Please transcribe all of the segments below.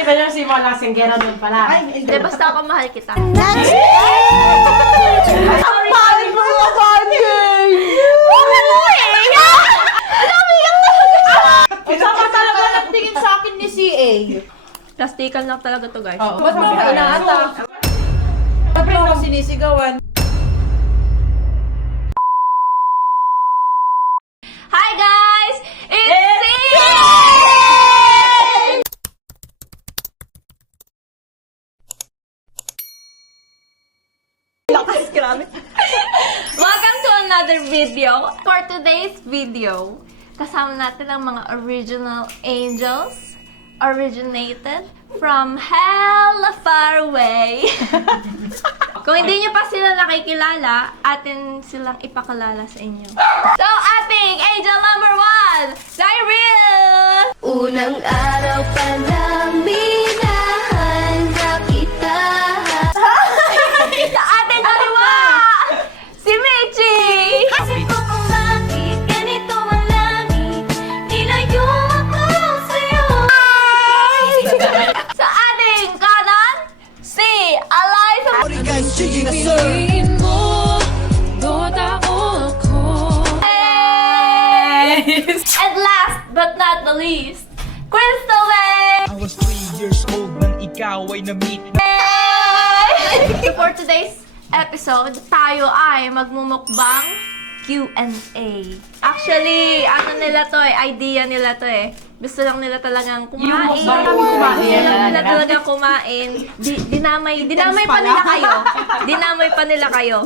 Nakita niyo si Molang Singgera doon pala. Ay, Hindi, basta ako mahal kita. Ang pali mo nga, Banding! Bakit mo iiyak? Saka talaga nagtingin sa akin ni CA. Plastikan lang talaga to, guys. Oo. Ba't mo ka inaata? Ba't mo ako sinisigawan? Hi, guys! It's CA! Lakas, grabe. Welcome to another video. For today's video, kasama natin ang mga original angels originated from hella far away. Kung hindi nyo pa sila nakikilala, atin silang ipakilala sa inyo. So, ating angel number 1, Cyril! Unang araw pa lang minahanda kita. Sa ating kaliwa, si Michi! Kasi ko kung bakit ganito ang langit, nilayo ako sa'yo. Sa ating kanan, si Eliza! And last but not the least, Crystal Way! I was 3 years old nang ikaw ay na-meet. For today's episode, tayo ay magmumukbang Q&A. Actually, ano nila to idea nila to Gusto lang nila talagang kumain. Gusto lang nila talagang kumain. Dinamay pa nila kayo. Dinamay pa nila kayo.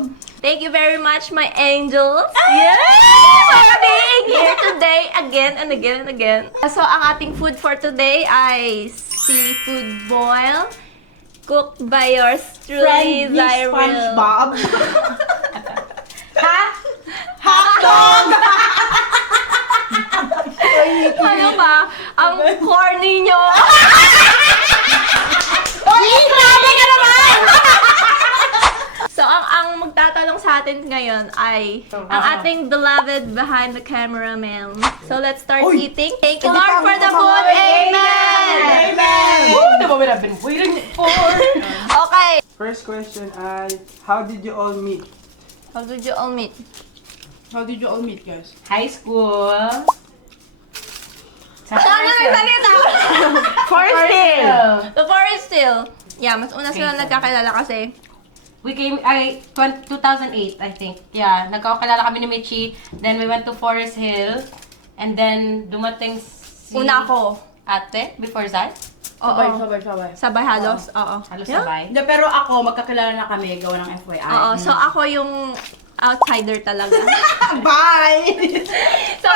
Thank you very much, my angels. Yes! For being here today again and again and again. So, ang ating food for today ay seafood boil. Cooked by yours truly, Friendly Cyril. SpongeBob. Ha? Hotdog! Ano ba? Ang corny nyo. Oy, grabe ka naman! So, ang magtatanong sa atin ngayon ay ang ating beloved behind the cameraman. So, let's start eating. Thank you, Lord, for the food. Amen! Amen! Woo! Di ba we have been waiting for? Okay. First question ay, how did you all meet? How did you all meet? How did you all meet, guys? High school. Sa Ano yung salita? Forest Hill. The forest still. Yeah, mas una sila nagkakilala kasi. We came, 2008, I think. Yeah, nagkakilala kami ni Michi. Then we went to Forest Hill. And then, dumating si... Una ako. Ate, before that. Sabay. Sabay halos. Oo. Halos Yeah? sabay. Hindi, pero ako, magkakilala na kami, gawa ng FYI. Oo. So, ako yung outsider talaga. Bye! So,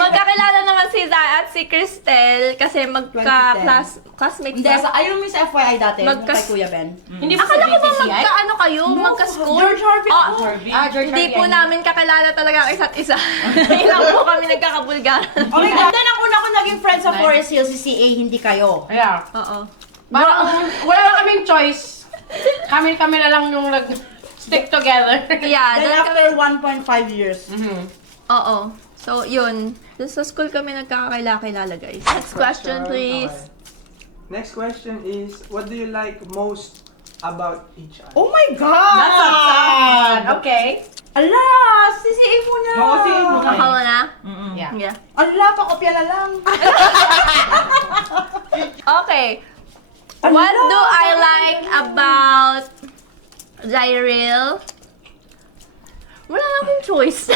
magkakilala naman si Zai at si Cristel kasi 2010. classmates Hindi, na. ayaw mo sa FYI dati, Magkas- kay Kuya Ben. Hindi ba Akala ko ba BCCI? magkaano kayo? Magka-school? George Harvey Oh, po. George Hindi Harvey po and- namin kakilala talaga ang isa't isa. Hindi lang po kami nagkakabulgaran. Oh my God, then ang una ko naging friend sa Forest Hill, si CA, hindi kayo. Yeah. Oo. Parang, wala lang kaming choice. Kami na lang yung stick together. Yeah, Then doon kami. after 1.5 years. Oo. So, yun. Doon sa school kami nagkakakilala, guys. Next question, please. Okay. Next question is, what do you like most about each other? Oh my God! That's a fun. Okay. Ala, si CA muna. Oo, si CA muna. Ako na? Yeah. Yeah. Ala, pakopya na lang. Okay. What do I like about Cyril? Wala na akong choice.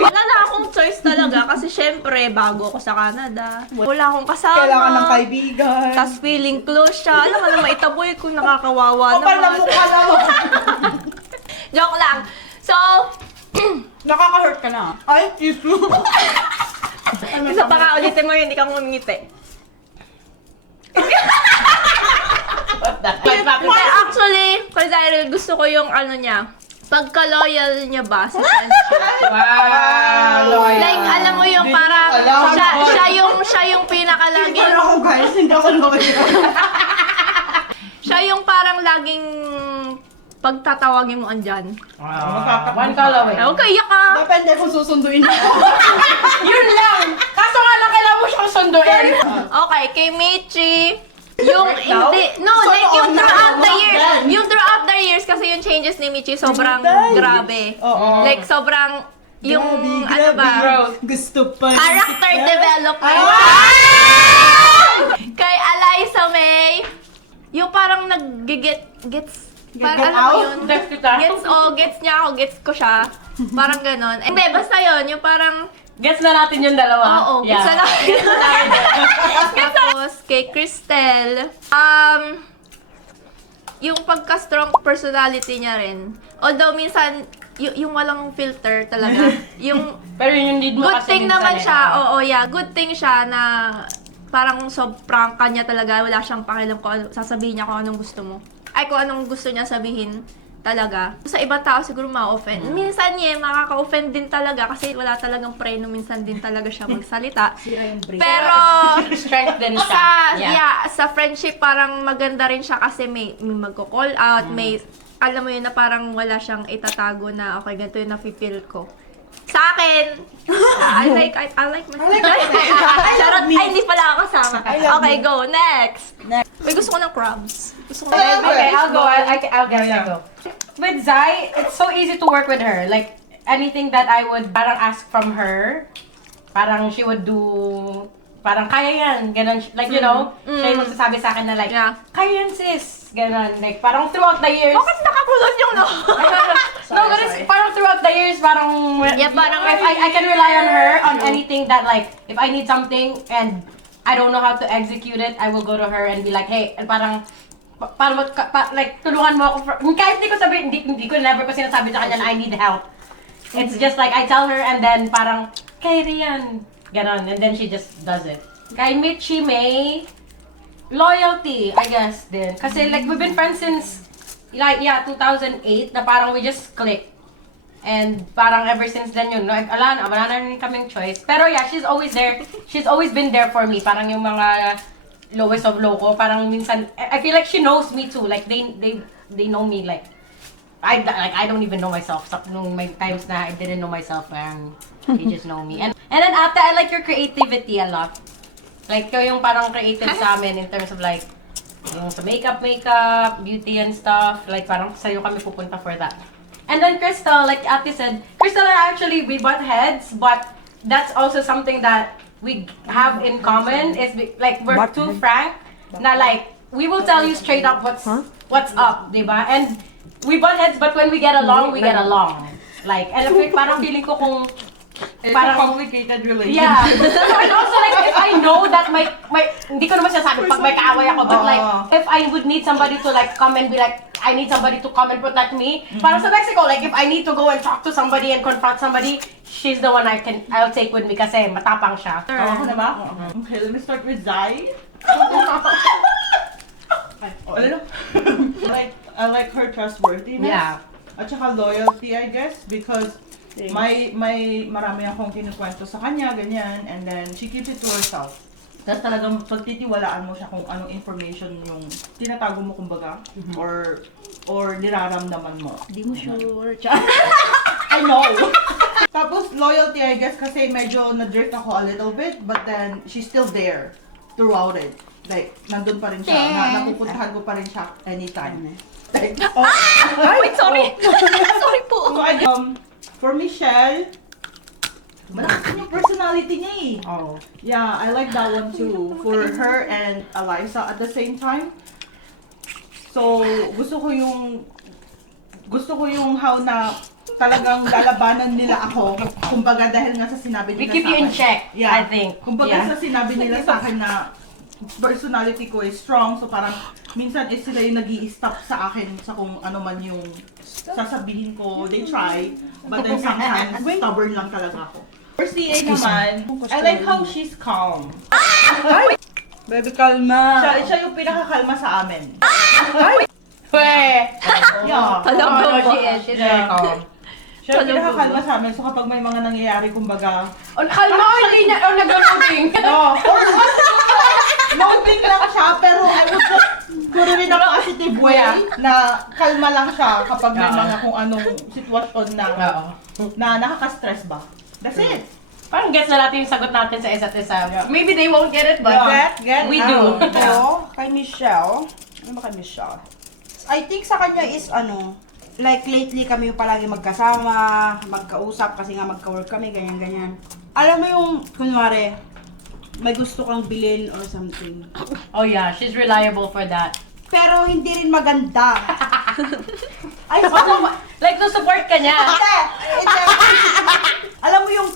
Wala na akong choice talaga kasi syempre bago ako sa Canada. Wala akong kasama. Kailangan ng kaibigan. Tapos feeling close siya. Alam mo na maitaboy ko, nakakawawa Kapal na naman. mukha naman. Joke lang. So, Nakaka-hurt ka na. Ay, issue. isa pa nga ulitin mo, hindi ka ngumingiti. Hindi, actually, kay Cyril, gusto ko yung ano niya, pagka-loyal niya ba sa friendship. Wow. Like, alam mo yung parang, siya yung pinakalaging, Ano ako guys, hindi ako loyal. siya yung parang laging pagtatawagin mo andyan. One call away. Huwag ka iyak ka. Depende kung susunduin ako. Yun lang! Kaso nga lang kailangan mo siyang sunduin. Okay, kay Michi, yung hindi, no, like yung throughout the years, yung throughout the years kasi yung changes ni Michi sobrang grabe. Like sobrang yung ano ba? Gusto pa. Character development. Kay Eliza May, yung parang gets parang ano ba yun? Gets niya ako, gets ko siya. Parang ganon. Hindi, basta yun, yung parang Gets na natin yung dalawa. oo, Yeah. gets na namin. Tapos, kay Cristel, yung pagka-strong personality niya rin. Although, minsan, yung walang filter talaga. Yung Pero yun yung need mo good kasi thing minsan naman eh. siya. Oo, yeah. Good thing siya na parang sobrang kanya talaga. Wala siyang pakialam kung ano, sasabihin niya kung anong gusto mo. Ay, kung anong gusto niya sabihin talaga. Sa ibang tao siguro ma-offend. Minsan makaka-offend din talaga kasi wala talagang preno. Minsan din talaga siya magsalita. Pero Strength din siya. sa friendship parang maganda rin siya kasi may magko-call out, may alam mo yun na parang wala siyang itatago na okay, ganito yung nafe-feel ko. Sa akin, I like myself. Charot, ay, hindi pala ako kasama. Okay, go. Next. May gusto ko ng crabs. Gusto ko ng Okay, I'll go. I'll guess. I'll go. With Zai, it's so easy to work with her. Like, anything that I would parang ask from her, parang she would do, parang kaya yan. Ganon. Like, you know, siya yung magsasabi sa akin na like, Yeah. kaya yan sis. Ganon. Like, parang throughout the years. Bakit nakakulot yung no? No, but it's parang throughout the years, parang, Yeah, parang- if I can rely on her on anything that like, if I need something and I don't know how to execute it, I will go to her and be like, hey, and parang, like, tulungan mo ako for, kahit hindi ko sabi, hindi ko never ko sinasabi sa kanya na I need help. It's just like, I tell her and then parang, kaya yan, ganon, and then she just does it. Kay Michi May, loyalty, I guess, din. Kasi like, we've been friends since, like, yeah, 2008, na parang we just clicked. And parang ever since then yun, no, wala na rin kaming choice. Pero yeah, she's always there. She's always been there for me. Parang yung mga lowest of low ko, parang minsan, I feel like she knows me too. Like, they know me, like, I don't even know myself. So, nung may times na I didn't know myself, parang they just know me. And then ate, I like your creativity a lot. Like, ikaw yung parang creative sa amin in terms of like, yung sa makeup, beauty and stuff. Like, parang sa'yo kami pupunta for that. And then Crystal, like Ate said, Crystal and I actually, we butt heads, but that's also something that we have in common, is like, we're too frank, na like, we will tell you straight up what's up, diba? And we butt heads, but when we get along, we get along. Like, and parang feeling ko kung, It's a complicated relationship. yeah. And also like, if I know that my hindi ko naman sinasabi pag may kaaway ako, but like, if I would need somebody to like come and be like, I need somebody to come and protect me. Parang sa Mexico, like if I need to go and talk to somebody and confront somebody, she's the one I'll take with me kasi matapang siya. Ako na ba? Okay, let me start with Zai. I like her trustworthiness. Yeah. At saka loyalty, I guess, because may marami akong kinukwento sa kanya, ganyan, and then she keeps it to herself. Tapos talagang pagtitiwalaan mo siya kung anong information yung tinatago mo, kumbaga, or niraramdaman mo. Hindi mo sure. I know! Tapos loyalty, I guess, kasi medyo na-drift ako a little bit, but then she's still there throughout it. Like, nandun pa rin siya, napupuntahan ko pa rin siya anytime. Like, Wait, sorry. Sorry po. so, for Michelle, malaki yung personality niya eh. Oh. Yeah, I like that one too. For her and Eliza at the same time. So, gusto ko yung how na talagang lalabanan nila ako. Kumbaga dahil nga sa sinabi We nila keep sa you in akin. check, Yeah. I think. Kumbaga Yeah. sa sinabi nila sa akin na personality ko is strong, so parang minsan is sila yung nag-i-stop sa akin sa kung ano man yung sasabihin ko. They try, but then sometimes stubborn lang talaga ako. For CA naman, I like how she's calm. Baby, kalma. Siya yung pinakakalma sa amin. Pwede! Yeah. Talaga ba? She's very calm. Siya yung pinakakalma sa amin, so kapag may mga nangyayari, kumbaga, Kalma o hindi niya, o nag-loading. loading lang siya, pero I would put it in a positive way, na kalma lang siya kapag may mga kung anong sitwasyon na nakaka-stress ba. That's it. Parang gets na natin yung sagot natin sa isa't isa. Maybe they won't get it, but Get? we do. Ako, kay Michelle. Ano ba kay Michelle? I think sa kanya is like lately kami yung palagi magkasama, magkausap kasi nga magka-work kami, ganyan-ganyan. Alam mo yung, kunwari, may gusto kang bilhin or something. Oh yeah, she's reliable for that. Pero hindi rin maganda. Ay, Like, no support ka niya. alam mo yung,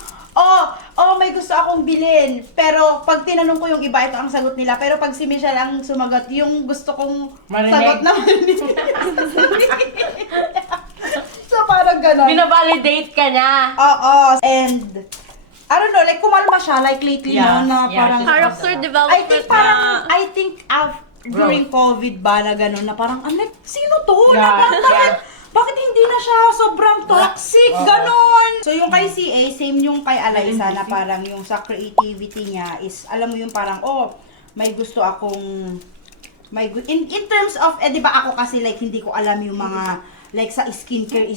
may gusto akong bilhin. Pero pag tinanong ko yung iba, ito ang sagot nila. Pero pag si Michelle ang sumagot, yung gusto kong Marinig. sagot naman niya. So parang gano'n. Binavalidate ka niya. Oo. And, I don't know, like kumalma siya, like lately Yeah, na yeah, parang, she's Character development I think during COVID ba na gano'n na parang, like, sino to? Yeah, Na parang, yeah. bakit hindi na siya sobrang toxic? Gano'n. So yung kay CA, same yung kay Alaysa na parang yung sa creativity niya is, alam mo yung parang, may gusto akong, in terms of, di ba ako kasi like hindi ko alam yung mga, like sa skincare,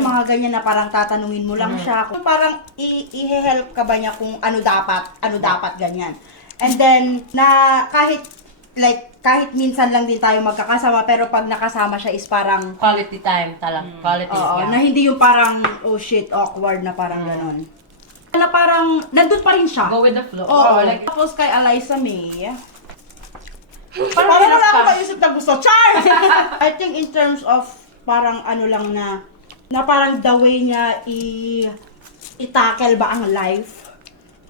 mga ganyan na parang tatanungin mo lang siya. Kung parang i-help ka ba niya kung ano dapat, ganyan. And then, na kahit minsan lang din tayo magkakasama, pero pag nakasama siya is parang, Quality time talaga. Quality. oo, yeah. na hindi yung parang, oh shit, awkward na parang ganon. Na parang, nandun pa rin siya. Go with the flow. Oo, Like, tapos kay Alaysa May, parang wala hirap akong ka. maisip na gusto. Char! I think in terms of parang ano lang na parang the way niya i-tackle ba ang life.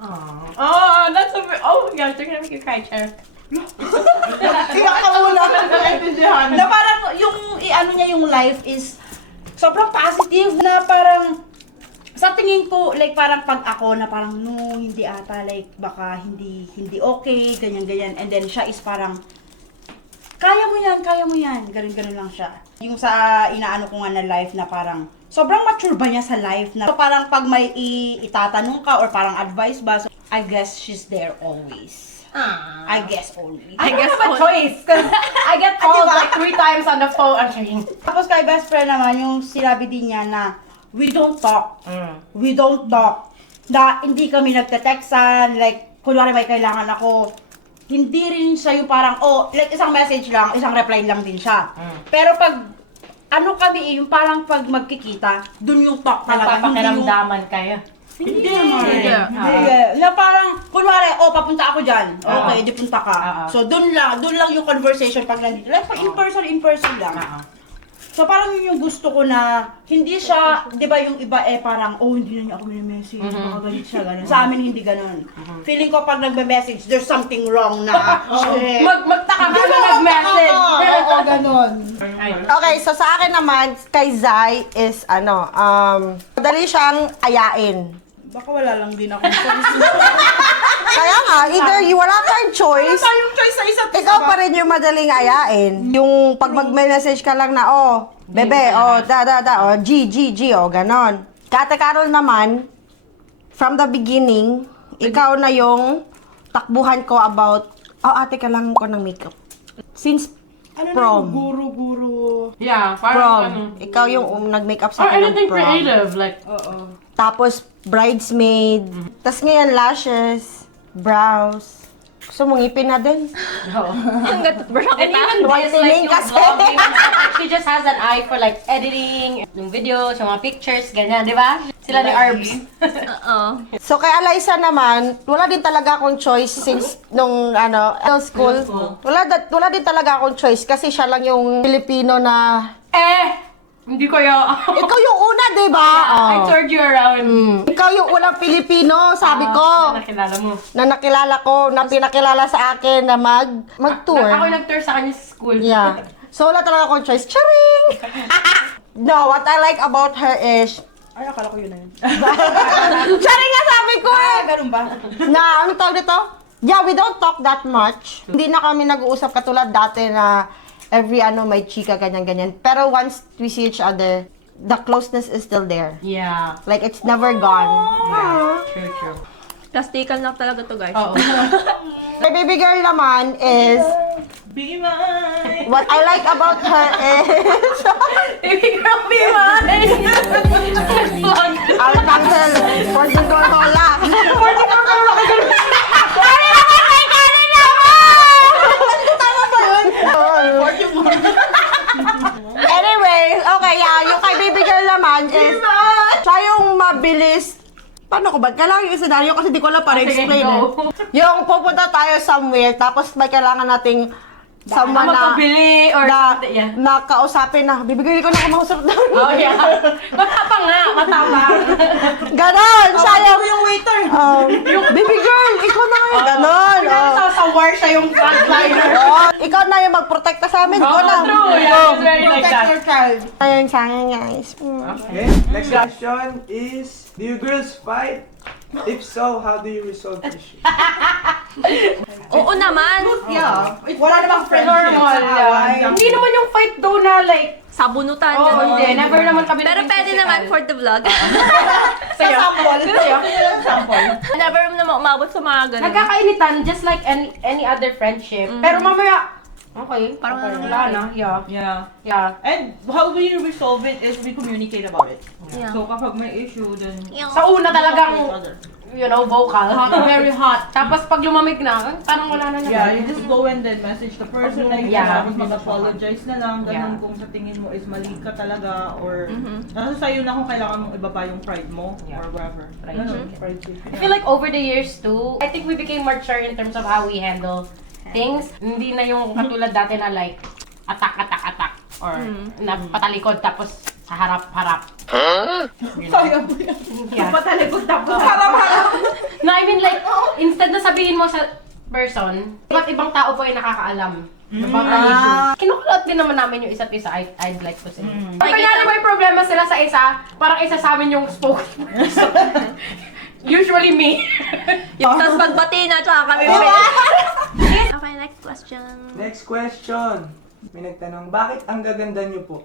Oh, that's a oh my gosh, they're gonna make you cry, Cher. Kinakauna. Na parang yung i-ano niya yung life is sobrang positive na parang sa tingin ko, like parang pag ako na parang no, hindi ata, like baka hindi okay, ganyan. And then siya is parang, kaya mo yan, ganun lang siya. Yung sa inaano ko nga na life na parang, sobrang mature ba niya sa life na, so parang pag may itatanong ka or parang advice ba, so I guess she's there always. I guess always. I guess have a choice, cause I get called like 3 times on the phone. I'm saying, Tapos kay best friend naman, yung sinabi din niya na, we don't talk. Na hindi kami nagte-textan, like, kunwari may kailangan ako, hindi rin siya yung parang, like isang message lang, isang reply lang din siya. Pero pag, ano kami yung parang pag magkikita, dun yung talk talaga. nagpapakiramdaman kayo. Hindi naman. Hindi. Na parang, kunwari, papunta ako dyan. Okay, di punta ka. So, dun lang yung conversation pag nandito. Like, pag in person lang. So, parang yun yung gusto ko na, hindi siya, di ba yung iba parang, hindi na niya ako message, baka galit siya, gano'n. Sa amin, hindi gano'n. Feeling ko pag nagme-message, there's something wrong na, shit. Magtaka ka na nag-message. Oo, gano'n. Okay, so sa akin naman, kay Zai is madali siyang ayain. Baka wala lang din ako. Kaya nga, either wala kang choice, Tayong choice sa isa't isa. ikaw pa rin yung madaling ayain. Yung pag mag-message ka lang na, bebe, G, ganon. Kate Carol naman, from the beginning, ikaw na yung takbuhan ko about, ate kailangan ko ng makeup. Since prom. Guru. Yeah, parang Prom. Ikaw yung nag-makeup sa or akin ng anything prom. creative, like, Tapos, bridesmaid. Tapos ngayon, lashes, brows. Gusto mo ngipin na din? Hanggang toothbrush ako and even this, Whitening like, yung kasi. vlogging and stuff, like, she just has an eye for, like, editing, yung videos, yung mga pictures, ganyan, di ba? Sila ni Arbs. Oo. So, kay Alaysa naman, wala din talaga akong choice since nung, middle school. Wala din talaga akong choice kasi siya lang yung Filipino na... Hindi ko yung... Ikaw yung una, di ba? I toured you around. Ikaw yung unang Pilipino, sabi ko. Na nakilala mo. Na nakilala ko, na pinakilala sa akin na mag-tour. Ako yung nag-tour sa kanya sa school. Yeah. So, wala talaga akong choice. Charing! No, what I like about her is... Ay, akala ko yun na yun. Charing nga sabi ko eh! Ganun ba? Na, ano tawag dito? Yeah, we don't talk that much. Hindi na kami nag-uusap katulad dati na every may chika, ganyan-ganyan. Pero once we see each other, the closeness is still there. Yeah. Like, it's never gone. Yeah. True. Plastical na talaga to, guys. Oo. My baby girl naman is... Be mine! What I like about her is... Baby girl, be mine! I'll cancel. Fortune Coca-Cola. Anyways, okay, yeah, yung kay baby girl naman is, siya yung mabilis. Paano ko ba? Kailangan yung scenario kasi di ko lang para Sige, explain eh. go. Yung pupunta tayo somewhere, tapos may kailangan nating someone na, Magpabili or na, something. Yeah. na kausapin na, bibigyan ko na kumausap na. Oh, yeah. Matapang nga, matapang. Ganon! Siya yung, yung waiter. baby girl, ikaw na ngayon. Ganon. Oh. Sa war siya yung frontliner. Oh, ikaw na yung magprotekta sa amin. Ikaw na. True, yeah, it's very like Protect that. your child. Ayun sa akin, guys. Okay, next question is, do you girls fight? If so, how do you resolve issue? Oo naman. Yeah. Wala namang friendship. Normal, sa yeah. away. Hindi naman yung fight daw na like, Sabunutan. oh, ganun. hindi, never naman kami Pero naging pwede physical. naman for the vlog. Sa sample. Sa sample. Never naman umabot sa mga ganun. Nagkakainitan, just like any other friendship. Pero mamaya, okay, Parang okay, ano wala na, yeah. Yeah. Yeah. And how we resolve it is we communicate about it. Yeah. So kapag may issue, then Sa una talagang, each other. you know, vocal. Very hot. Tapos pag lumamig na, parang wala na Yeah, naman. you just go and then message the person like Yeah. tapos mag-apologize na lang, ganun Yeah. kung sa tingin mo is mali ka talaga or nasa sa'yo na kung kailangan mong ibaba yung pride mo Yeah. or whatever. Pride Ganun, check. pride check. I feel like over the years too, I think we became mature in terms of how we handle things. Hindi na yung katulad dati na like, attack or napatalikod tapos sa harap-harap. Kaya mo yan. Yeah. Patalikod tapos harap-harap. No, I mean like, instead na sabihin mo sa person, iba't ibang tao po ay nakakaalam. About the issue. Kinukulot din naman namin yung isa't isa, I'd like to say. Kaya may problema sila sa isa, parang isa sa amin yung spokesperson. Usually me. Tapos pagbati na, tsaka kami Okay, next question. Next question. May nagtanong, bakit ang gaganda niyo po?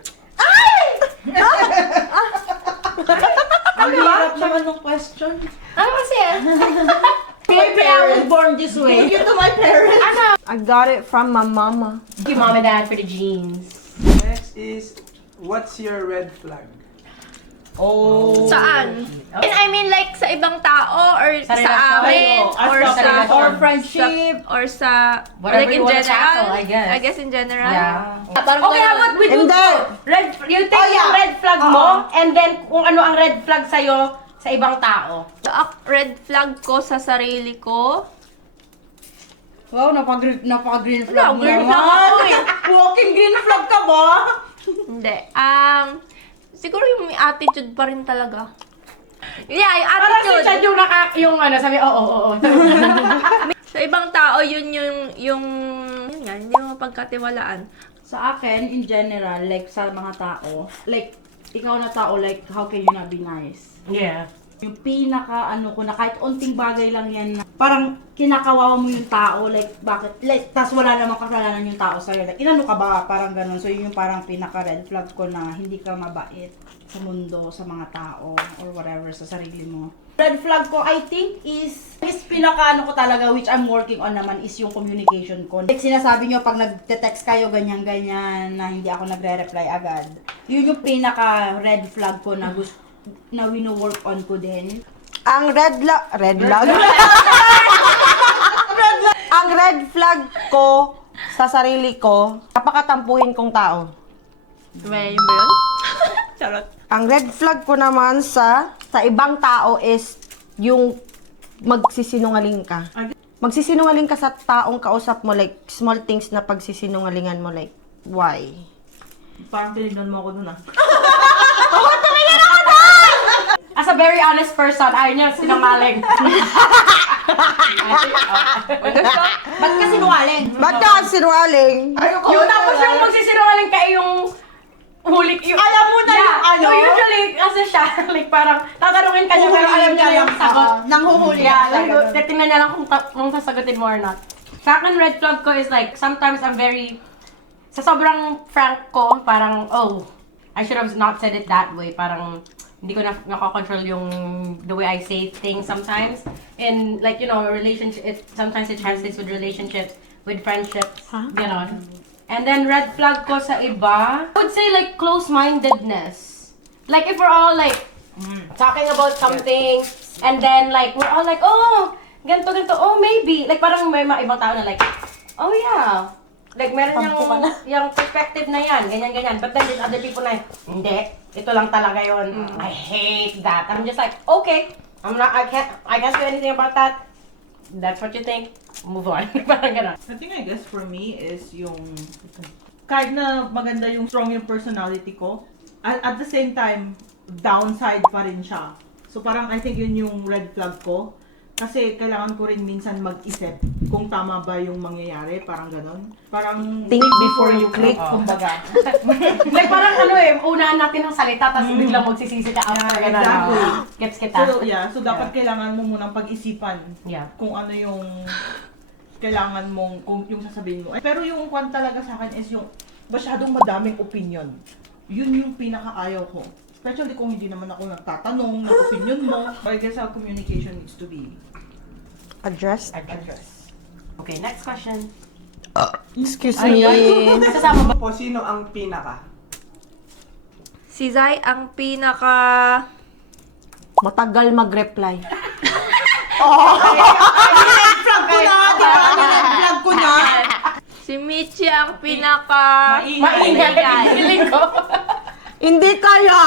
Ang hirap naman ng question. Ano kasi yan? Maybe I was born this way. Thank you to my parents. I got it from my mama. Thank you, mom and dad, for the jeans. Next is, what's your red flag? Oh. Saan? I mean like sa ibang tao or Sa sa relasyon, amin o, or as sa relasyon. or friendship. or sa Whatever like in you wanna general. tackle, I guess. I guess in general. Yeah. Okay, how about we do Hindi. to? You take yung red flag mo, and then kung ano ang red flag sa'yo sa ibang tao. So, red flag ko sa sarili ko. Wow, napaka-green flag Wala, mo green naman. flag ako eh. Walking green flag ka ba? Hindi. Siguro yung may attitude pa rin talaga. Yeah, yung Parang si attitude. Chad yung ano, sabi, oo. Sa ibang tao, yun yun nga, hindi mo mapagkatiwalaan. Sa akin, in general, like sa mga tao, like, ikaw na tao, like, how can you not be nice? Yeah. Yung pinaka, ko na kahit unting bagay lang yan na parang kinakawawa mo yung tao, like, bakit? Like, tas wala namang kasalanan yung tao sa'yo. Like, inano ka ba? Parang ganun. So, yun yung parang pinaka red flag ko na hindi ka mabait sa mundo, sa mga tao, or whatever, sa sarili mo. Red flag ko, I think, is pinaka ko talaga, which I'm working on naman, is yung communication ko. Like, sinasabi nyo, pag nag-text kayo, ganyan-ganyan, na hindi ako nagre-reply agad. Yun yung pinaka red flag ko na gusto na wino-work on ko din. Ang red flag? Ang red flag ko sa sarili ko, napakatampuhin kong tao. May ba yun? Charot. Ang red flag ko naman sa ibang tao is yung magsisinungaling ka. Magsisinungaling ka sa taong kausap mo, like small things na pagsisinungalingan mo, like why? Parang tinignan mo ako dun ah. As a very honest person, ayaw niya sinungaling. Ba't ka sinungaling? Ba't ka sinungaling? Yung tapos yung magsisinungaling ka yung huli yung... Alam mo na yung ano? No, usually, kasi siya, like parang tatanungin ka niya, pero alam niya yung sagot. Nanghuhuli Yeah, ka. like, titingnan niya lang kung sasagutin mo or not. Sa akin, red flag ko is like, sometimes I'm very, sa sobrang frank ko, parang, oh, I should have not said it that way. Parang, hindi ko na nakakontrol yung the way I say things sometimes. And like, you know, relationship, sometimes it translates with relationships, with friendships, ganon. And then red flag ko sa iba, I would say like close-mindedness. Like if we're all like talking about something, and then like, we're all like, oh, ganito, oh, maybe. Like, parang may mga ibang tao na like, oh yeah. Like, meron yung perspective na yan, ganyan. But then there's other people na, hindi, ito lang talaga yun. I hate that. I'm just like, okay, I can't do anything about that. That's what you think. Move on. Parang gano'n. I think I guess for me is yung kahit na maganda yung strong yung personality ko, at the same time, downside pa rin siya. So parang I think yun yung red flag ko. Kasi kailangan ko rin minsan mag-isip kung tama ba yung mangyayari, parang ganon. Parang Think before you click. Kumbaga. Like, parang unahan natin ng salita, tapos biglang magsisisi ka after. Yeah, exactly. Gets kita. So dapat kailangan mo munang pag-isipan Yeah. kung ano yung kailangan mong, kung yung sasabihin mo. Pero yung kwan talaga sa akin is yung masyadong madaming opinion. Yun yung pinakaayaw ko. Especially kung hindi naman ako nagtatanong ng opinion mo. So I guess our communication needs to be Addressed. addressed. Okay, next question. Excuse me. Kasama ba? Po, sino ang pinaka? Si Zai ang pinaka... Matagal mag-reply. Vlog ko na, di ba? Vlog ko na. Si Michi ang pinaka... Maingay. Feeling ko. Hindi kaya!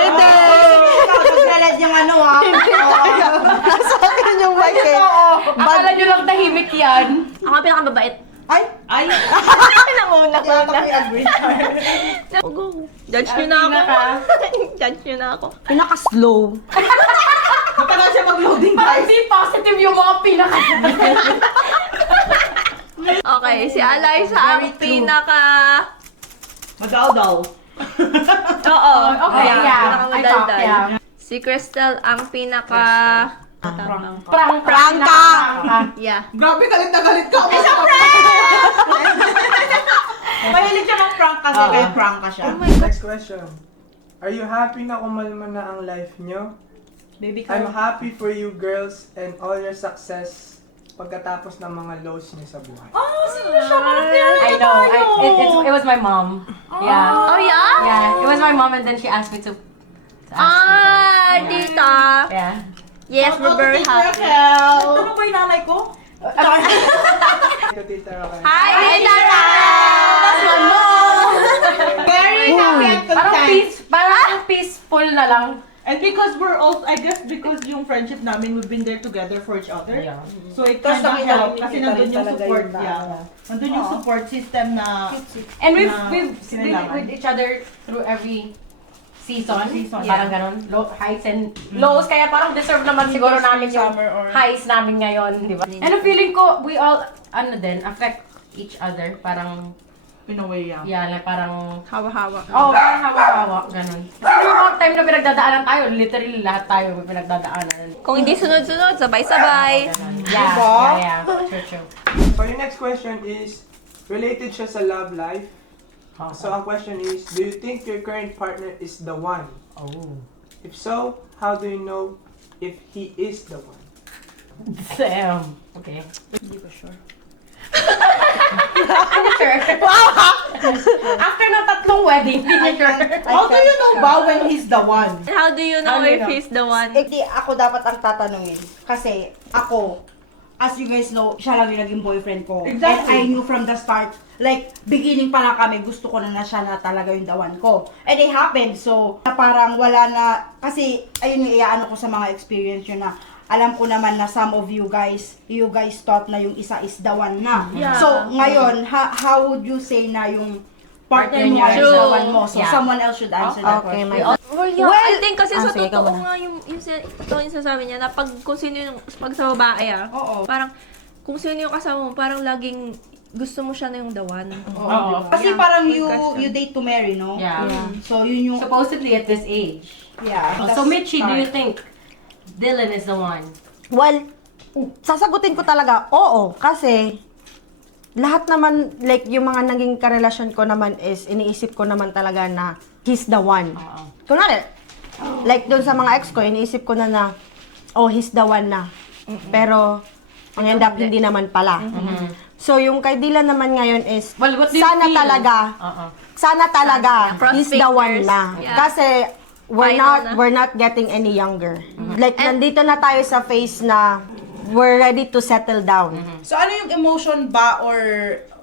Hindi! Ikaw, naglalad yung ano ah. Nasa akin yung mic eh. Akala nyo lang tahimik yan. Ako ang pinakababait. Ay! Nanguna ko Kaya na. ako agree. Go. Judge nyo na ako. Judge nyo na ako. Pinaka-slow. Matagal siya mag-loading, Parang guys. di positive yung mga pinaka. Okay, si Alaysa ang pinaka... Madaw-daw. Oo. Okay, Ayan, yeah. I pinakamadaldal. talk, yeah. Si Crystal ang pinaka... Prangka! Yeah. Grabe, galit na galit ka. Mahilig siya mag-prank kasi kaya prank ka siya. Next question. Are you happy na kumalma na ang life nyo? Baby I'm happy for you girls and all your success pagkatapos ng mga lows niyo sa buhay. I know. It was my mom. Yeah. Oh, yeah? Yeah. It was my mom and then she asked me to ask me. Tita. Yeah. Yes, we're very happy. Ano ba yung nanay ko? Tito, Tita Roque. Hi, Tita! Very happy and Parang peaceful na lang. And because we're all, I guess because yung friendship namin, we've been there together for each other. Yeah. So it Tapos kind of nakita helped rin kasi kita nandun rin yung talaga support, yun na, yeah. Nandun yung support system na, And we've Na been sinilangan. with each other through every season. Season, Parang ganun. Highs and lows. Kaya parang deserve naman siguro namin yung summer or- highs namin ngayon. Di ba? And ang feeling ko, we all, affect each other. Parang, in a way, yeah. like parang, Hawa-hawa. parang hawa-hawa. Ganun. Kasi yung mga time na pinagdadaanan tayo, literally lahat tayo may pinagdadaanan. Kung hindi sunod-sunod, sabay-sabay. Yeah. True. So your next question is, related siya sa love life. So ang question is, do you think your current partner is the one? Oh. If so, how do you know if he is the one? Damn. Okay. Hindi ko sure. I'm sure. After na tatlong wedding, hindi niya sure. How do you know ba when he's the one? How do you know if he's the one? Hindi ako dapat ang tatanungin. Kasi ako, as you guys know, siya lang yung naging boyfriend ko. Exactly. And I knew from the start, like, beginning pa lang kami, gusto ko na siya na talaga yung the one ko. And it happened, so, na parang wala na, kasi, ayun yung iaano ko sa mga experience yun na, alam ko naman na some of you guys thought na yung isa is the one na. Yeah. So, ngayon, how would you say na yung partner mo Partner is niya. the one mo? So, Yeah. someone else should answer that Okay, question. my Well, yeah, Well, I think kasi sa sige, ikaw totoo muna. nga yung sasabi niya na pag kung sino yung pag sa babae Oo. parang kung sino yung kasama mo, parang laging gusto mo siya na yung the one. Oo. Kasi parang Good question. you date to marry, no? Yeah. So, yun yung, Supposedly at this age. yeah. Oh, that's so Mitchie, do you start. think Dylan is the one? Well, sasagutin ko talaga, oo. Kasi, lahat naman, like, yung mga naging karelasyon ko naman is, iniisip ko naman talaga na he's the one. Oo. Kunwari, like, doon sa mga ex ko, iniisip ko na, oh, he's the one na. Pero, ang end up, hindi naman pala. So, yung kay Dylan naman ngayon is, Well, what do you sana feel? talaga, Oo. sana talaga, Cross he's the one fingers. na. Yeah. Kasi, we're not getting any younger. Like, nandito na tayo sa phase na we're ready to settle down. So ano yung emotion ba or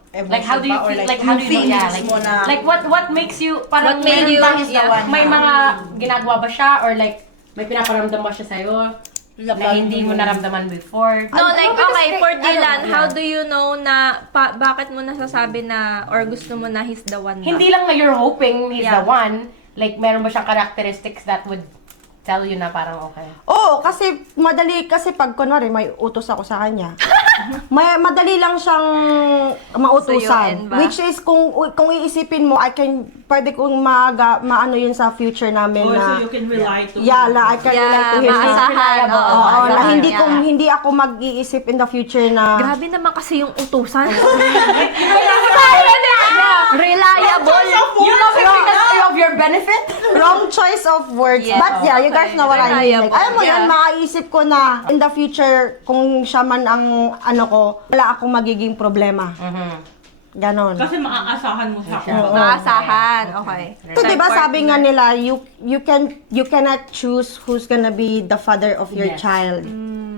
emotion Like, how do you ba or feel? like, Like, how do you know? Yeah, feelings mo na like what makes you, parang What made meron you- bang- is the one may na- mga ginagawa ba siya? Or like, may pinaparamdam ba siya sa'yo? Na hindi mo naramdaman before? No, like, because okay, for ano, Dylan, yeah. how do you know na, bakit mo nasasabi na, or gusto mo na he's the one na? Hindi lang na you're hoping he's Yeah. the one. Like, meron ba siyang characteristics that would tell you na parang okay? Oo, kasi madali, kasi pag kunwari may utos ako sa kanya, madali lang siyang mautusan. Suyuin ba? Which is, kung iisipin mo, pwede kong maano yun sa future namin Oh, na, so you can rely to yeah, I can relate to him. maasahan. Oo, Oo, na maasahan, hindi yeah. hindi ako mag-iisip in the future na Grabe naman kasi yung utusan. Reliable. You love him because of your benefit? wrong choice of words. Yeah. But yeah, you guys know what I mean. Like, Reliable. alam mo yan, Yeah. makaisip ko na in the future, kung siya man ang ano ko, wala akong magiging problema. Ganon. Kasi maaasahan mo siya. Maasahan. Okay. Ito, di ba sabi nga nila, you cannot choose who's gonna be the father of your Yes. child.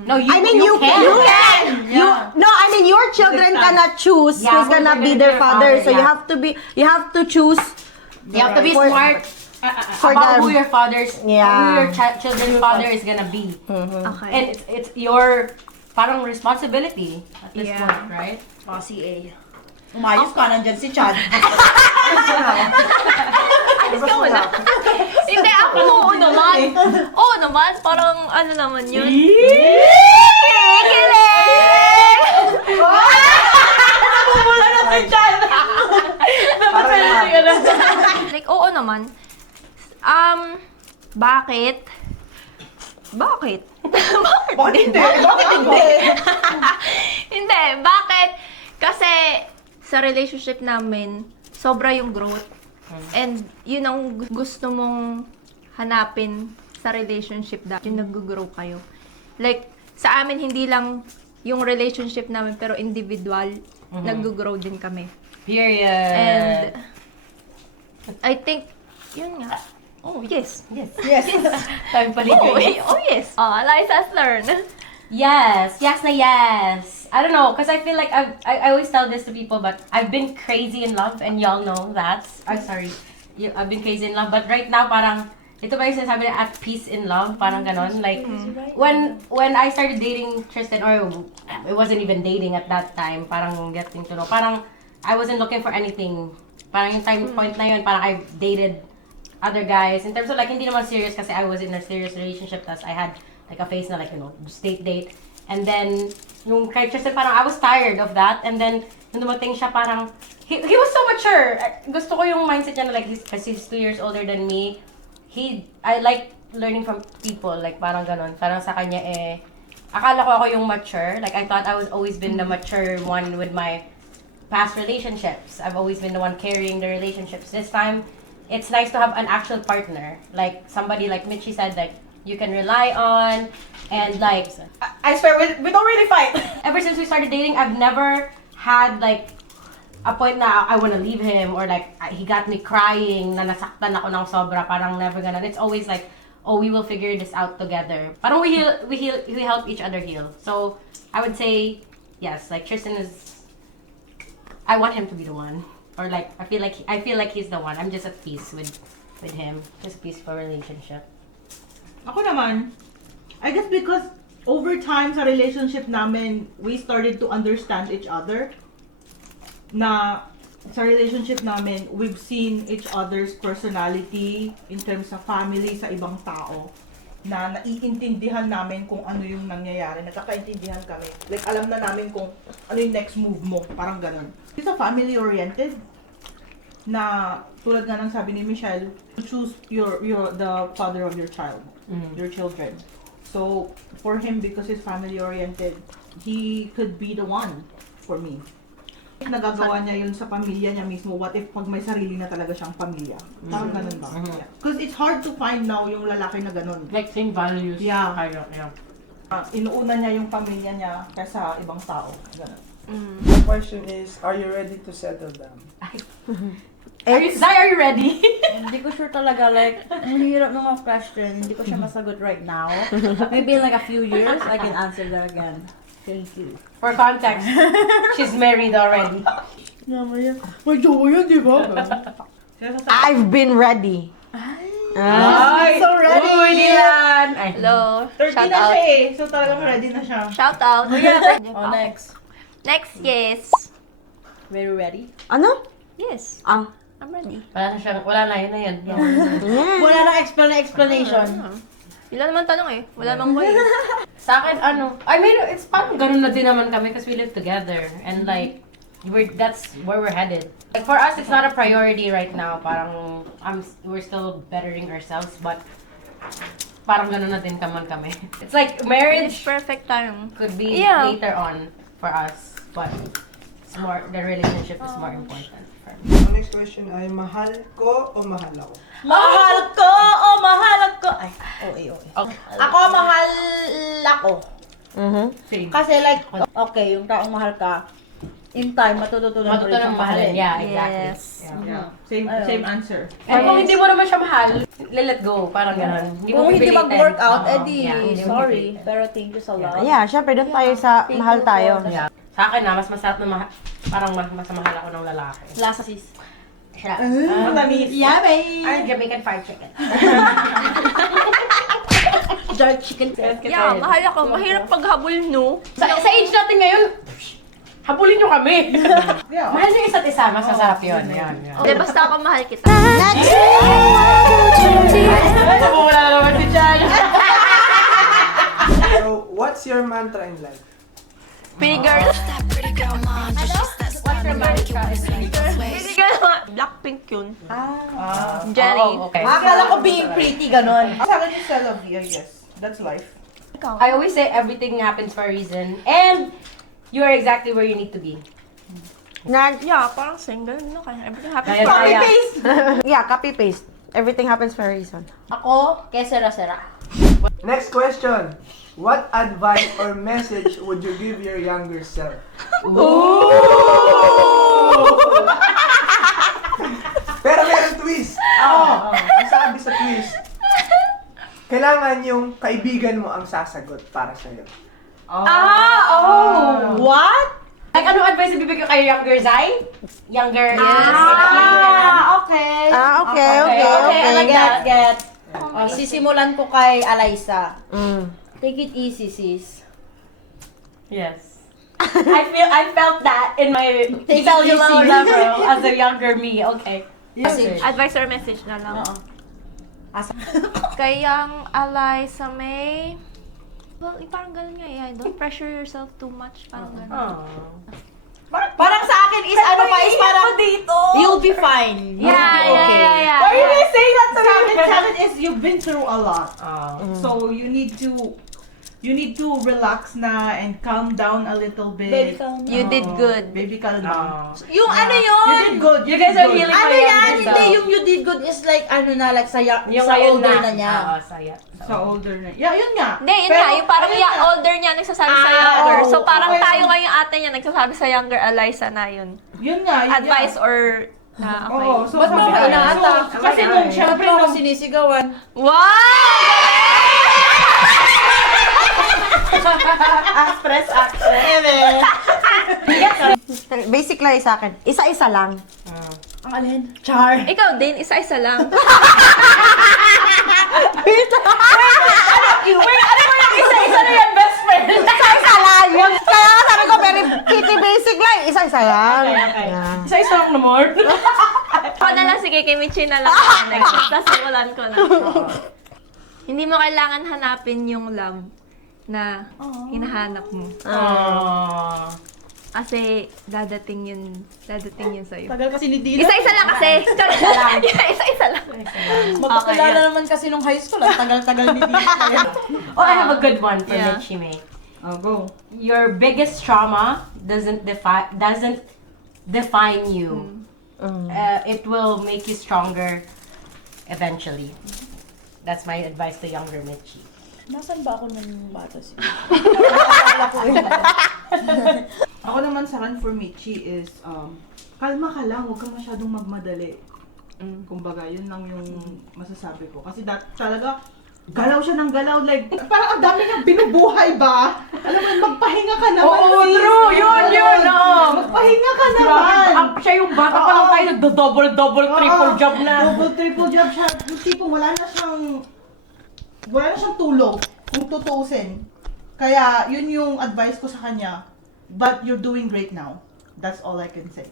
No, you, I mean, you can. No, I mean, your children cannot choose Yeah, who's gonna be their father. So you have to choose You have to be For- smart for about them. who your father's, Yeah. who your children's father is gonna be. Okay. And it's your parang responsibility at this Yeah. point, right? CA. Umayos ka, nandyan si Chad. Hindi, ako oo naman. Oo naman, parang ano naman yun. Like, oo naman. Bakit? Bakit? Bakit hindi? Bakit hindi? Hindi, bakit? Kasi sa relationship namin, sobra yung growth. And yun ang gusto mong hanapin sa relationship na yung nag-grow kayo. Like, sa amin, hindi lang yung relationship namin, pero individual, nag-grow din kami. Period. And I think, yun nga. Oh, yes. Yes. Time pala Oh, yun. oh yes. Oh, Eliza's learn. Yes, yes na yes. I don't know, cause I feel like I always tell this to people, but I've been crazy in love, and y'all know that. I'm sorry, I've been crazy in love, but right now parang ito ba yung sinasabi na at peace in love, parang ganon. Like when I started dating Tristan, or it wasn't even dating at that time, parang getting to know, parang I wasn't looking for anything. Parang yung time point na yun, parang I dated other guys in terms of like hindi naman serious kasi I was in a serious relationship, tas I had like a phase na like, you know, date. And then, yung kay Tristan, parang I was tired of that. And then, nung dumating siya, parang, he was so mature. Gusto ko yung mindset niya na like, kasi he's 2 years older than me. I like learning from people, like parang ganon. Parang sa kanya akala ko ako yung mature. Like, I thought I was always been the mature one with my past relationships. I've always been the one carrying the relationships. This time, it's nice to have an actual partner. Like, somebody like Mitchie said, like, you can rely on, and like, I swear, we don't really fight. Ever since we started dating, I've never had like a point na I wanna leave him, or like, he got me crying, na nasaktan ako ng sobra, parang never gonna. It's always like, oh, we will figure this out together. Parang we help each other heal. So, I would say, yes, like Tristan is, I want him to be the one. Or like, I feel like he's the one. I'm just at peace with him. Just a peaceful relationship. Ako naman, I guess because over time sa relationship namin, we started to understand each other. Na sa relationship namin, we've seen each other's personality in terms of family sa ibang tao. Na naiintindihan namin kung ano yung nangyayari. Nagkakaintindihan kami. Like, alam na namin kung ano yung next move mo. Parang ganun. It's a family-oriented. Na, tulad nga ng sabi ni Michelle, you choose the father of your child. Your children. So, for him, because he's family-oriented, he could be the one for me. Nagagawa niya yun sa pamilya niya mismo. What if pag may sarili na talaga siyang pamilya? Parang ganun ba? Because it's hard to find now yung lalaki na ganun. Like same values. Yeah. Yeah. Inuuna niya yung pamilya niya kaysa ibang tao. Ganun. The question is, are you ready to settle down? Zai, are you ready? Hindi ko sure talaga, like, ang hirap ng mga question, hindi ko siya masagot right now. Maybe in like a few years, I can answer that again. Thank you. For context, she's married already. May jowa yan, di ba? I've been ready. Ay, so ready! Uy, Dylan! Ay. Hello. 30 Shout na out. siya eh. So talagang ready na siya. Shout out. Oh, next. Next, yes. Very ready? Ano? Yes, Ah. I'm ready. Wala na siya, wala na, yun na yun. Wala na explanation. Wala naman tanong eh. Wala namang way. Sa akin, ano, I mean, it's parang ganun na din naman kami because we live together. And like, that's where we're headed. Like, for us, it's not a priority right now. Parang, we're still bettering ourselves, but parang ganun na din kaman kami. It's like, It's marriage perfect time. could be Yeah. later on for us, but it's more, the relationship is more important for me. Ang next question ay, mahal ko o mahal ako? Mahal ko o mahal ko. Ay, okay. Ako, mahal ako. Same. Kasi like, okay, yung taong mahal ka, in time, matututunan mo rin Matutulong siyang mahalin. Yeah, exactly. Yes. Yeah. Same answer. And kung hindi mo naman siya mahal, let go. Parang gano'n. Kung hindi pipilitin. mag-work out, Oo. edi, Yeah, hindi mo sorry. pipilitin. Pero thank you sa lot. Yeah, syempre doon tayo sa mahal tayo. Yeah. Sa akin na, mas masarap na parang mas mahal ako ng lalaki. Lasa sis. Siya. Matamis. Yeah, babe. Or Jamaican fried chicken. Dark chicken. Yeah, mahal ako. Mahirap paghabol, no? Sa age natin ngayon, habulin nyo kami. Yeah. Mahal nyo isa't isa, mas masarap yun. Yan. Hindi, basta ako mahal kita. Wala na naman si Chan. So, what's your mantra in life? Pretty girl. Pretty girl. Blackpink yun. Jenny. Oh, okay. Akala ko being pretty, ganon. Sa akin is I love you, I guess. That's life. I always say everything happens for a reason. And you are exactly where you need to be. Yeah, parang single, no? Kaya everything happens Kaya for tayo. Yeah, copy-paste. Everything happens for a reason. Ako, kesera-sera. Next question. What advice or message would you give your younger self? Pero meron twist. Ang sabi sa twist, kailangan yung kaibigan mo ang sasagot para sa'yo. What? Like, anong advice na bibigyan kayo younger Zai? Younger, yes. Okay. Okay. I like that. Get. Sisimulan ko kay Alaysa. Mm. Take it easy, sis. Yes. I felt that in my Take it cellular easy. level as a younger me. Okay. Message. Advice or message na lang. Asa? Kayang alay sa May. Well, parang ganun nga eh. Don't pressure yourself too much. Parang ganun. Parang sa akin is ano pa is parang you'll be fine. You'll Yeah, be okay. yeah. Why you may say that to me? Sa akin is you've been through a lot. Oh. So you need to relax na and calm down a little bit. Baby, calm You did good. Baby, calm down. Yung ano yun? You did good. You guys are did good. healing Ano my yan? younger Hindi, self. yung you did good is like ano na, like sa Yung sa ngayon older na niya. Oo, saya. Sa older na. Yeah, yun nga. Hindi, yun Pero, nga. Yung parang ayun yung nga. older niya nagsasabi sa younger. So parang okay. tayo nga yung ate niya nagsasabi sa younger Alyssa na yun. Yun nga. Yun Advice nga. or na okay. Oo, so Ba't mo sabi ba ko, inaatak? so, kasi nung syempre Siyempre nung mo sinisigawan. Wow! Express accent. Basic lang sa akin. Isa-isa lang. Ang alin? Char. Ikaw din, isa-isa lang. Isa-isa na yan, best friend. Isa-isa lang. Yun. Kaya nga sabi ko, very kitty basic lang. Isa-isa lang. Okay. Yeah. Isa-isa lang naman. Ako na lang, sige, kay Michi na lang. Next, tapos simulan ko na. Hindi mo kailangan hanapin yung love na hinahanap mo. Kasi dadating yun sa'yo. Tagal kasi ni Dila. Isa-isa lang kasi. Isa-isa lang. Magkakilala Okay, naman kasi nung high school. Ang tagal-tagal ni Dila. Oh, I have a good one for Yeah. Mitchie May. Oh, go. Your biggest trauma doesn't define you. It will make you stronger eventually. That's my advice to younger Mitchie. Nasaan ba ako nung bata siya? Ako naman sa one for Michi is, kalma ka lang, huwag kang masyadong magmadali. Kumbaga, yun lang yung masasabi ko. Kasi talaga, galaw siya ng galaw, like, parang ang dami niyang binubuhay ba? Alam mo, magpahinga ka naman, Oo, sis. true. Yun. Magpahinga ka naman. Siya yung bata pa lang tayo, nagdo-double, triple job na. Double, triple job siya. Yung tipong wala na siyang tulog, kung tutuusin. Kaya, yun yung advice ko sa kanya. But you're doing great now. That's all I can say.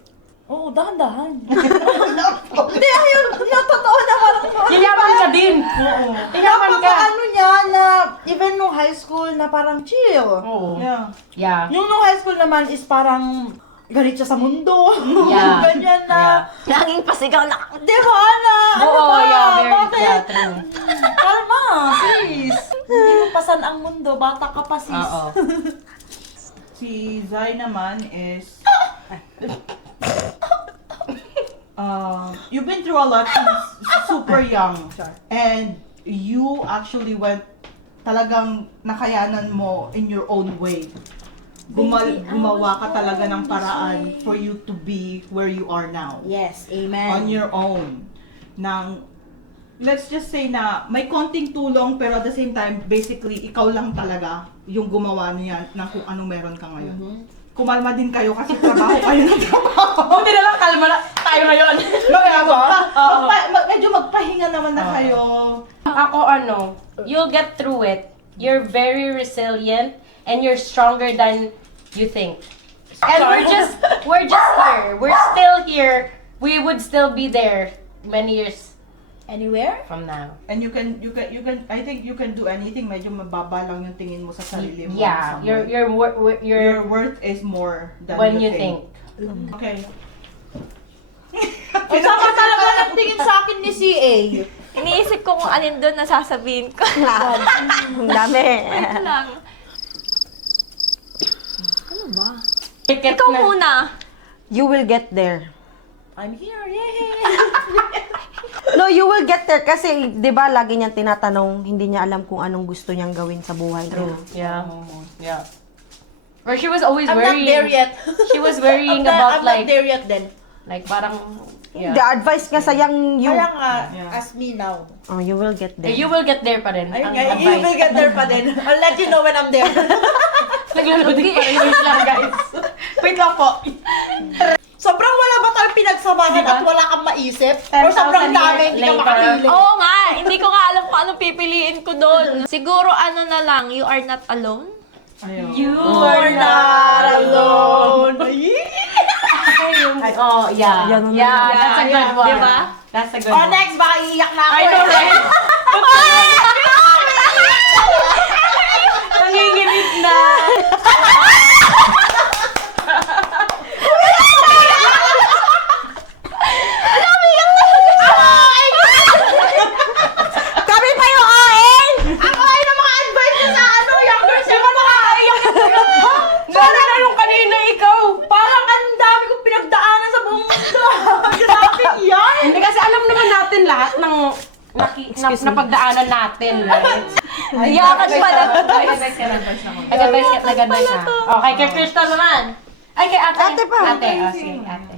Oo, dahan-dahan. Hindi, ayun, yung totoo naman. Yayaman ka din. Oo. Yayaman ka. Ano niya na, even nung high school na parang chill. Oo. Yeah. Yeah. Yung nung high school naman is parang galit siya sa mundo. Yeah. Ganyan na. Laging pasigaw na. Di ba na? Ano Oo, ba? yeah, very, Bakit? yeah, true. Kalma, please. Hindi mo pasan ang mundo. Bata ka pa, sis. Oo. Si Zai naman is... you've been through a lot since super young. And you actually went talagang nakayanan mo in your own way. Gumawa ka talaga ng paraan for you to be where you are now. Yes, amen. On your own. Nang, let's just say na may konting tulong pero at the same time, basically, ikaw lang talaga yung gumawa niya ng kung ano meron ka ngayon. Kumalma din kayo kasi trabaho kayo ng trabaho. Buti na lang, kalma na tayo ngayon. Medyo magpahinga naman na kayo. Ako you'll get through it. You're very resilient and you're stronger than you think. And we're just here. We're still here. We would still be there many years Anywhere? from now. And you can, I think you can do anything. Medyo mababa lang yung tingin mo sa sarili mo. Yeah, in some way. your Your worth is more than when you think. think. Okay. Ang sama talaga ng tingin sa akin ni CA. Iniisip ko kung alin doon na sasabihin ko. Ang dami. Wait lang. Ticket Ikaw na. muna. You will get there. I'm here, yay! No, you will get there kasi 'di ba lagi niyang tinatanong, hindi niya alam kung anong gusto niyang gawin sa buhay niya. Yeah. Or she was always I'm worrying. not there yet. She was worrying I'm about not there yet then. like parang The advice nga sa young you. Kaya nga, Yeah. ask me now. Oh, you will get there. you will get there pa rin. Ayun Ang nga, you advice. will get there pa din. I'll let you know when I'm there. Naglaluding pa rin. Wait lang, guys. Wait lang po. Sobrang wala ba tayong pinagsamahan Diba? at wala kang maisip? 10,000 Or sobrang dami, years hindi ka later. makapili? Oo nga, hindi ko nga alam kung anong pipiliin ko doon. Siguro ano na lang, you are not alone. Ayun. You are not alone. Oh, yeah. Yeah, that's a good one. Diba? That's a good Oh, one. next, baka iiyak na ako. I know, eh. right? Nanginginig na. Kami pa yung ON! Ako ay na mga advice niya sa ano, younger self. Diba nakakaiyak yun? Sana na yung kanina ikaw. Parang ang dami kong pinagdaanan sa buong mundo. Grabe yan. Hindi kasi alam naman natin lahat ng napagdaanan natin, right? Iyakan pala. Nag-advise ka na. Okay, kay Crystal naman. Ay, kay ate. Ate pa. Ate, sige, ate.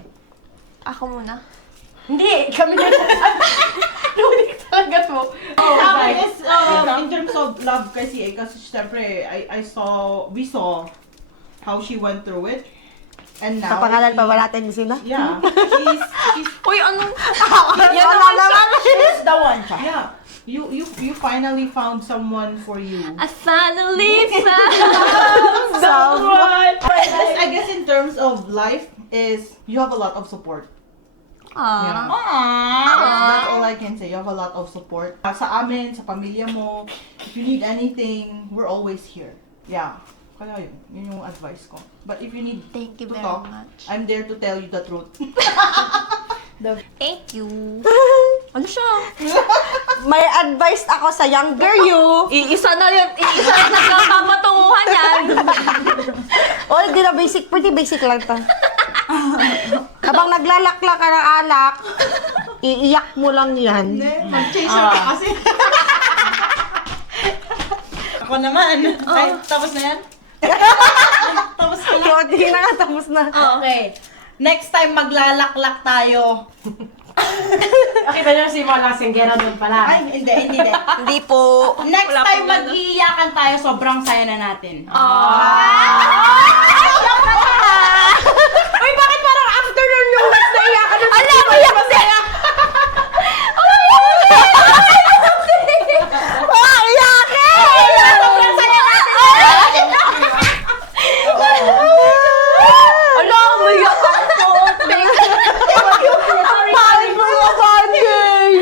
Ako muna. Hindi, kami na. Lunik talaga to. Akin is, in terms of love kasi kasi syempre, we saw how she went through it. And now, Sa pangalan pa ba natin sila? Yeah. She's Uy, ano? Yan naman naman. She's the one siya. yeah. You finally found someone for you. I finally found someone. I guess in terms of life is you have a lot of support. Yeah. That's all I can say. You have a lot of support. Sa amin, sa pamilya mo, if you need anything, we're always here. Yeah. Kaya yun yung advice ko. But if you need Thank you to very talk, much. I'm there to tell you the truth. Thank you. Ano siya? May advice ako sa younger you. Iisa na yun. Iisa na nagkakapatunguhan yan. Oh, hindi na basic. Pretty basic lang to. Habang naglalakla ka ng alak, iiyak mo lang yan. Mag-chaser ka kasi. Ako naman. Ay, tapos na yan? Tapos na yan. Yung Sige na nga, tapos na. Okay. Next time maglalaklak tayo. Nakita niyo si Mona Singgera doon pala. Ay, hindi. Hindi po. Next time mag-iiyakan tayo, sobrang saya na natin. Uy, bakit parang afternoon yung mas naiyakan na Alam mo yan, masaya! Ala, umiyak ako! Paling mga banding!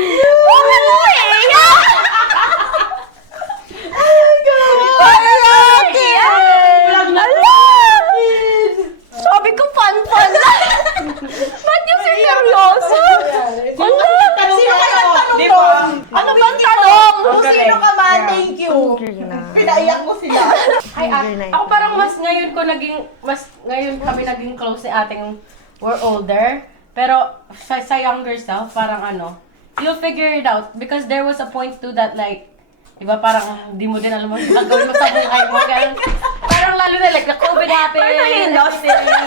Sabi ko, fun lang. Ba't yung seryoso? Sino kaya ang tanong Di mo? ba? Ano bang tanong? Kung Ang galing. sino ka man, thank you. Pinaiyak mo sila. Ay, ako parang mas ngayon kami naging close si ating we're older. Pero sa younger self, parang you'll figure it out. Because there was a point to that like, diba parang di mo din alam mo ang gawin mo sa buhay mo. Ganun. Parang lalo na like, the COVID happened. lost. everything.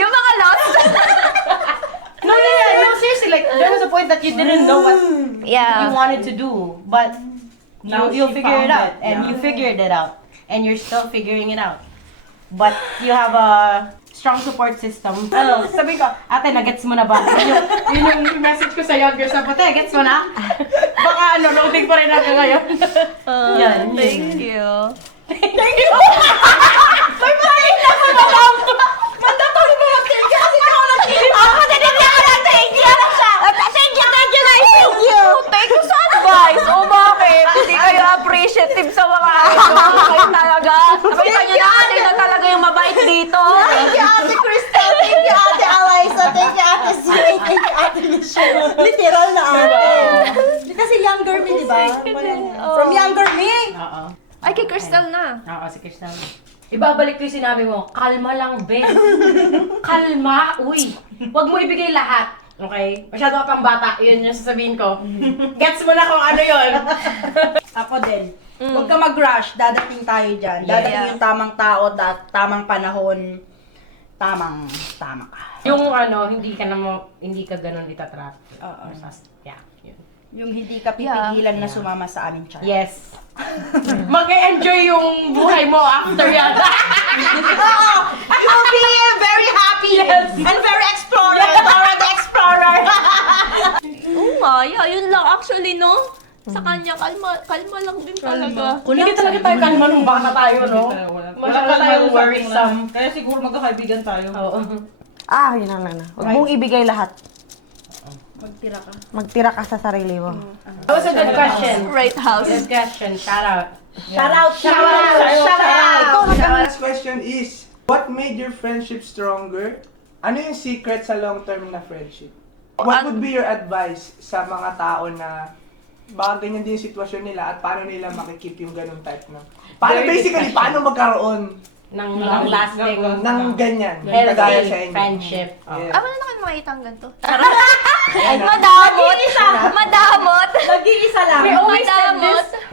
Yung mga lost. No, seriously, like, there was a point that you didn't know what you Yeah. wanted to do. But Now you'll she figure it found out. it, And yeah. you figured it out. And you're still figuring it out. But you have a strong support system. Sabi ko, ate, nagets mo na ba? Yun yung message ko sa younger self. Ate, gets mo na? Baka loading pa rin hanggang ngayon. Yan. Thank you. Thank you sa advice. O bakit? Hindi kayo appreciative sa mga idol. Kayo talaga. Nakita niyo na kasi na talaga yung mabait dito. Thank you, Ate Crystal. Thank you, Ate Eliza. Thank you, Ate Zay. Thank you, Ate Michelle. Literal na ate. Kasi younger me, di ba? From younger me. Oo. Ay, kay Crystal na. Oo, si Krishna. Ibabalik ko yung sinabi mo, kalma lang, Ben. Kalma, uy. Huwag mo ibigay lahat. Okay? Masyado ka pang bata, yun yung sasabihin ko. Gets mo na kung ano yun. Ako din. Huwag ka mag-rush. Dadating tayo dyan. Dadating Yeah. yung tamang tao, tamang panahon. Tama ka. Yung hindi ka ganun itatrap. Oo. Yeah, yun. Yung hindi ka pipigilan na sumama sa amin, Char. Yes. Mag-enjoy yung buhay mo after yan. You'll be very happy and very explorer. Already explorer. Oo nga, yeah, yun lang actually, no? Sa kanya, kalma lang din talaga. Hindi talaga tayo kalma nung bata tayo, no? Wala Masyado ka tayong lang worrisome. Kaya siguro magkakaibigan tayo. Oo. Yun na lang na. Huwag mong ibigay lahat. Magtira ka. Magtira ka sa sarili mo. That was a good question. Right house. Good question. Shout out. Shout out! Shout out! The last question is, what made your friendship stronger? Ano yung secret sa long-term na friendship? What would be your advice sa mga tao na baka ganyan din yung sitwasyon nila at paano nila makikip yung ganun type na? Paano magkaroon Ng long-lasting, ng ganyan? Kagaya sa healthy inyo. friendship. Yeah. Wala na kayo makita ang ganito. Madamot! Madamot! Nag-iisa lang.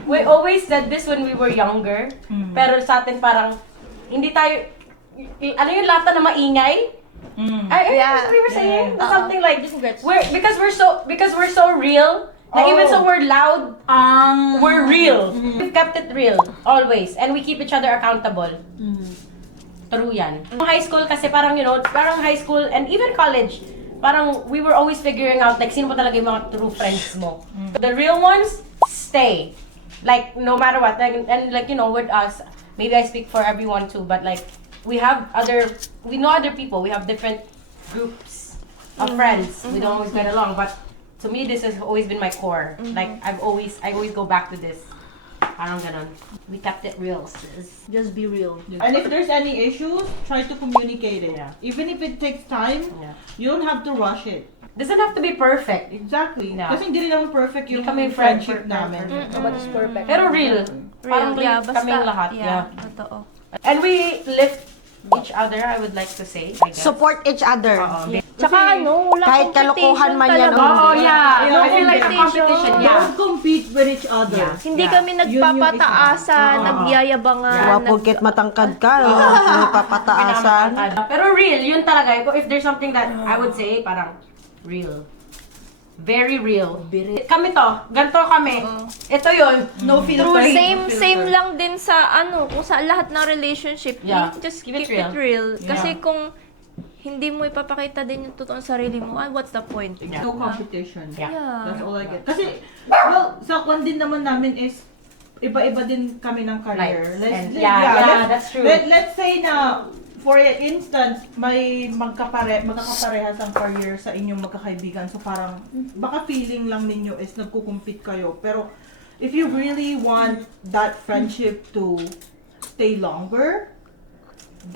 We always said this when we were younger. Pero sa atin parang, hindi tayo, yung lata na maingay? Yeah. We were saying something like, because we're so real, na even so we're loud, we're real. We've kept it real, always. And we keep each other accountable. True yan. High school kasi parang, parang high school and even college, parang we were always figuring out like sino pa talaga yung mga true friends mo. The real ones, stay. Like, no matter what. Like, and like, with us, maybe I speak for everyone too, but like, we know other people. We have different groups of friends. We don't always get along, but to me, this has always been my core. Like, I always go back to this. Parang ganon. We kept it real, sis. Just be real. And if there's any issues, try to communicate it. Yeah. Even if it takes time, Yeah. you don't have to rush it. Doesn't have to be perfect. Exactly. Yeah. Kasi hindi rin naman perfect yung Hindi kami friendship perfect. namin. Nobody's perfect. Pero real. Parang yeah, real kaming lahat. Yeah. Totoo. And we lift each other, I would like to say. I guess. Support each other. Tsaka wala kahit competition kalokohan man yan, talaga. Oh, yeah. Yeah, I feel like the competition, yeah. Don't compete with each other. Hindi kami nagpapataasan, nagyayabangan. Porket matangkad ka, may papataasan. Pero real, yun talaga. If there's something that I would say, parang real. Very real. Kami to, ganito kami. Ito yun. No filter. Same lang din sa kung sa lahat ng relationship. Yeah. You just Keep keep it it real. Yeah. Kasi kung hindi mo ipapakita din yung totoong sarili mo, what's the point? No competition. Yeah. That's all I get. Kasi, well, sa kwan din naman namin is, iba-iba din kami ng career. Lives. And yeah, that's true. Let's say na, for instance, may magkakaparehas ang career sa inyong magkakaibigan. So parang, baka feeling lang ninyo is nagkukumpit kayo. Pero, if you really want that friendship to stay longer,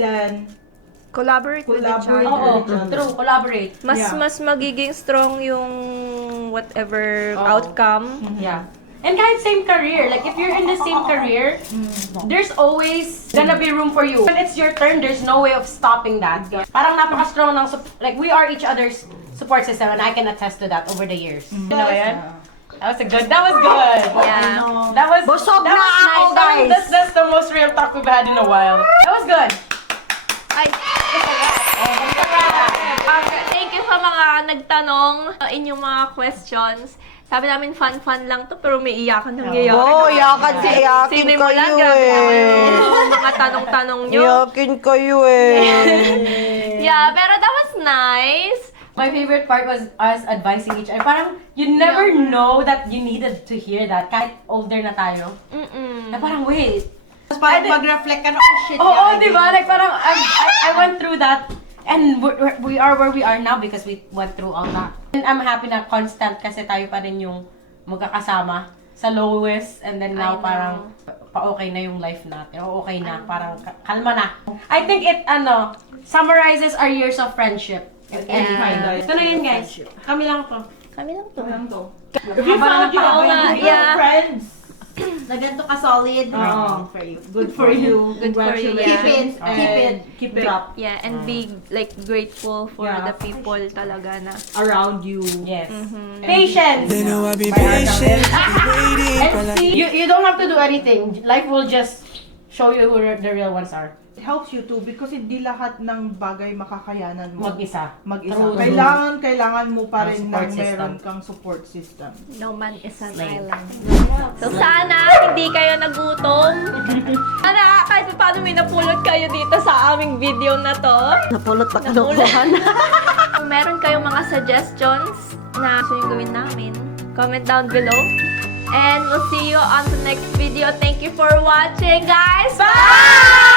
then, Collaborate with each Collaborate. other. Oo, true. Collaborate. Mas magiging strong yung whatever outcome. Yeah. And kahit same career, like if you're in the same career, there's always gonna be room for you. When it's your turn, there's no way of stopping that. Parang napaka-strong ng, like we are each other's support system and I can attest to that over the years. You know yan? That was good. Yeah. That was Busog that na was ako, nice. guys. That's the most real talk we've had in a while. That was good. Ay, thank you sa mga nagtanong inyong mga questions. Sabi namin fun lang to pero may iyakan nangyayari. Oo, yakan si Yakin Sinimulan, kayo grabe naman eh. yung mga tanong-tanong nyo. Yakin kayo eh. Yeah, pero that was nice. My favorite part was us advising each other. Parang you never know that you needed to hear that kahit older na tayo. Na parang wait. Tapos parang mag-reflect ka na, oh shit. Oo, di ba? Like parang I went through that and we are where we are now because we went through all that. And I'm happy na constant kasi tayo pa rin yung magkakasama sa lowest and then now parang pa-okay na yung life natin. O okay na, parang kalma na. I think it summarizes our years of friendship. Yeah. Ito na yun guys. Kami lang to. Kami lang to. Lang to. If you found your Oo nga, good yeah. friends, Na ganito ka solid. for you. Good for you. Good for you, Congratulations. yeah. Keep it up Yeah, and be like grateful for Yeah. the people talaga na. around you. Yes. Patience. They know I'll be patient, be waiting for And like see, you don't have to do anything. Life will just show you who the real ones are. It helps you too because hindi lahat ng bagay makakayanan mo. Mag-isa. Mag-isa. True. Kailangan mo pa rin Support ng system. meron kang support system. No man is an Slay. island. So sana hindi kayo nagutom. Sana kahit paano may napulot kayo dito sa aming video na to. Napulot na kalokohan. Kung meron kayong mga suggestions na gusto nyo gawin namin, comment down below. And we'll see you on the next video. Thank you for watching, guys! Bye!